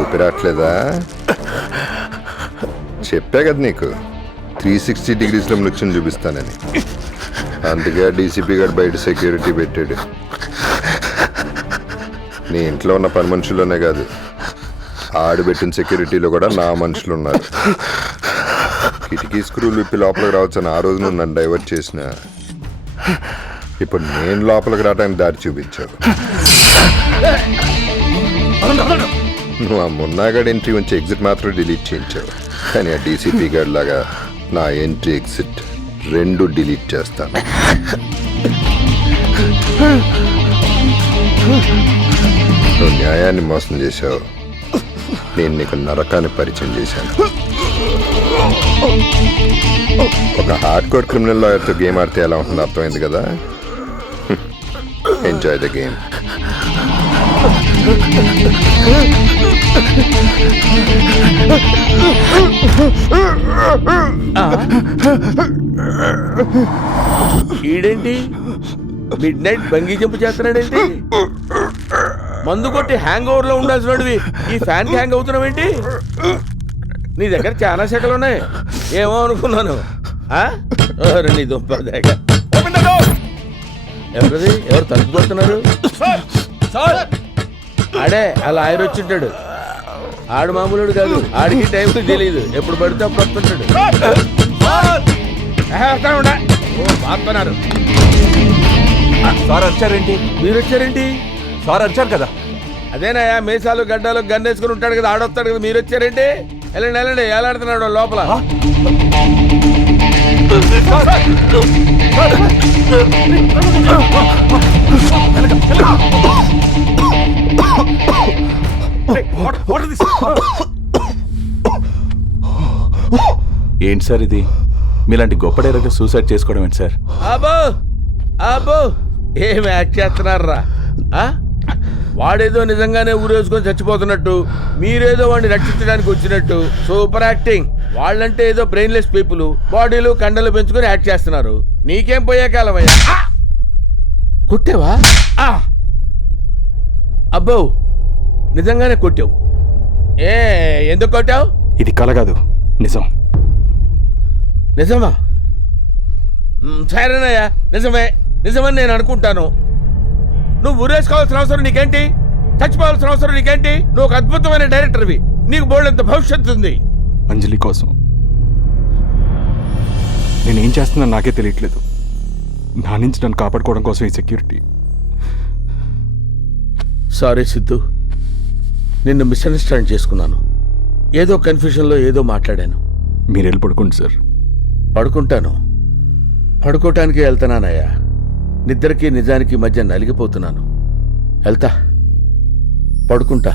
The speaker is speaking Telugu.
ఊపిరాట్లేదా? చెప్పా కదా నీకు 360 డిగ్రీస్లో మృత్యుని చూపిస్తానని. అందుకే డీసీపీ గారు బయట సెక్యూరిటీ పెట్టాడు. నీ ఇంట్లో ఉన్న పని మనుషుల్లోనే కాదు, ఆడు పెట్టిన సెక్యూరిటీలో కూడా నా మనుషులు ఉన్నారు. కిటికీ స్క్రూలు విప్పి లోపలికి రావచ్చని ఆ రోజు నువ్వు నన్ను డైవర్ట్ చేసిన, ఇప్పుడు నేను లోపలికి రావడానికి దారి చూపించావు. నువ్వు ఆ మున్నాగాడి ఎంట్రీ ఉంచి ఎగ్జిట్ మాత్రం డిలీట్ చేయించావు. కానీ ఆ డీసీపీ గారి లాగా నా ఎంట్రీ ఎగ్జిట్ రెండు డిలీట్ చేస్తాను. నువ్వు న్యాయాన్ని మోసం చేశావు, నేను నీకు నరకాన్ని పరిచయం చేశాను. ఒక హార్డ్ కోర్ క్రిమినల్ లాయర్తో గేమ్ ఆడితే ఎలా ఉంటుందో అర్థమైంది కదా. Enjoy the game. ఈడేంటి మిడ్ నైట్ బంగీ జంప్ చేస్తున్నాడేంటి? మందు కొట్టి హ్యాంగ్ ఓవర్ లో ఉండాల్సినవి ఈ ఫ్యాన్ కి హ్యాంగ్ అవుతున్నావేంటి? నీ దగ్గర చాలా సెకలు ఉన్నాయి, ఏమో అనుకున్నాను. నీ దుంపదేగ ఎవరిది? ఎవరు తలుపు కొడుతున్నారు? ఆడే ఆ లాయర్ వచ్చింటాడు. ఆడు మామూలుడు కాదు, ఆడికి టైం తెలియదు, ఎప్పుడు పడితే అప్పుడు వస్తుంటాడు. బాగున్నారు సార్. వచ్చారేంటి? మీరు వచ్చారేంటి? సార్ వచ్చారు కదా. అదేనాయా మీసాలు గడ్డాలు గన్నేసుకుని ఉంటాడు కదా, ఆడొస్తాడు కదా, మీరు వచ్చారేంటి? వెళ్ళండి వెళ్ళండి, ఏలాడుతున్నాడు లోపల. ఏంటి సార్ ఇది? మీలాంటి గొప్ప డైరెక్టర్ సూసైడ్ చేసుకోవడం ఏంటి సార్? అబ్బో అబ్బో ఏమి యాక్ట్ చేస్తున్నారా? వాడేదో నిజంగానే ఊరేసుకొని చచ్చిపోతున్నట్టు, మీరేదో వాడిని రక్షించడానికి వచ్చినట్టు సూపర్ యాక్టింగ్. వాళ్ళంటే ఏదో బ్రెయిన్లెస్ పీపుల్, బాడీలు కండలు పెంచుకొని యాక్ట్ చేస్తున్నారు. నీకేం పోయే కాలం అయ్యా. కొట్టావా? అబ్బో నిజంగానే కొట్టావు. ఎందుకు కొట్టావు? ఇది కల కాదు, నిజం. నిజమా? సరేనయ్యా, నిజమే నిజమని నేను అనుకుంటాను. నువ్వు ఊరేసుకోవాల్సిన అవసరం నీకేంటి? చచ్చిపోవాల్సిన అవసరం నీకేంటి? నువ్వు ఒక అద్భుతమైన డైరెక్టర్వి, నీకు బోల్డంత భవిష్యత్తు ఉంది. అంజలి కోసం నేనేం చేస్తున్నా నాకే తెలియట్లేదు. నా నుంచి నన్ను కాపాడుకోవడం కోసం ఈ సెక్యూరిటీ. సారీ సిద్ధు, నిన్ను మిస్అండర్స్టాండ్ చేసుకున్నాను. ఏదో కన్ఫ్యూషన్లో ఏదో మాట్లాడాను. మీరు వెళ్ళి పడుకోండి సార్. పడుకుంటాను, పడుకోవటానికి వెళ్తున్నానయ్యా. నిద్రకి నిజానికి మధ్య నలిగిపోతున్నాను. వెళ్తా, పడుకుంటా.